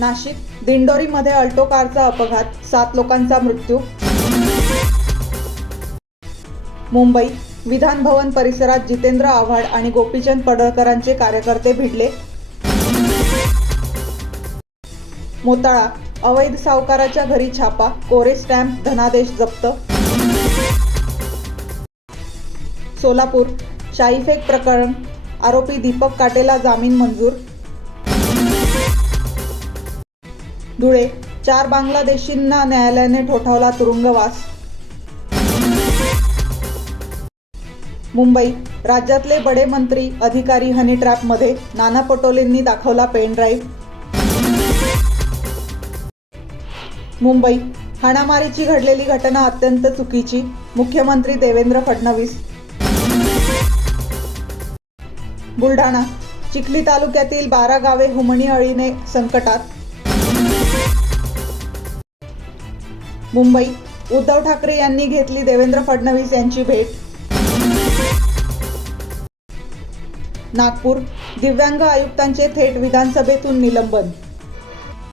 Nashik दिंडोरीमध्ये Alto कारचा अपघात, 7 लोकांचा मृत्यू. मुंबई विधान भवन परिसरात जितेंद्र आव्हाड आणि गोपीचंद पडळकरांचे कार्यकर्ते भिडले. मोताळा अवैध सावकाराच्या घरी छापा, कोरे स्टॅम्प धनादेश जप्त. सोलापूर शाईफेक प्रकरण, आरोपी दीपक काटेला जामीन मंजूर. धुळे 4 बांगलादेशींना न्यायालयाने ठोठावला तुरुंगवास. मुंबई राज्यातले बडे मंत्री अधिकारी हनी ट्रॅपमध्ये, नाना पटोलेंनी दाखवला पेन ड्राईव्ह. मुंबई हाणामारीची घडलेली घटना अत्यंत चुकीची, मुख्यमंत्री देवेंद्र फडणवीस. बुलढाणा चिखली तालुक्यातील 12 गावे हुमणी अळीने संकटात. मुंबई उद्धव ठाकरे यांनी घेतली देवेंद्र फडणवीस यांची भेट. नागपूर दिव्यांग आयुक्तांचे थेट विधानसभेतून निलंबन.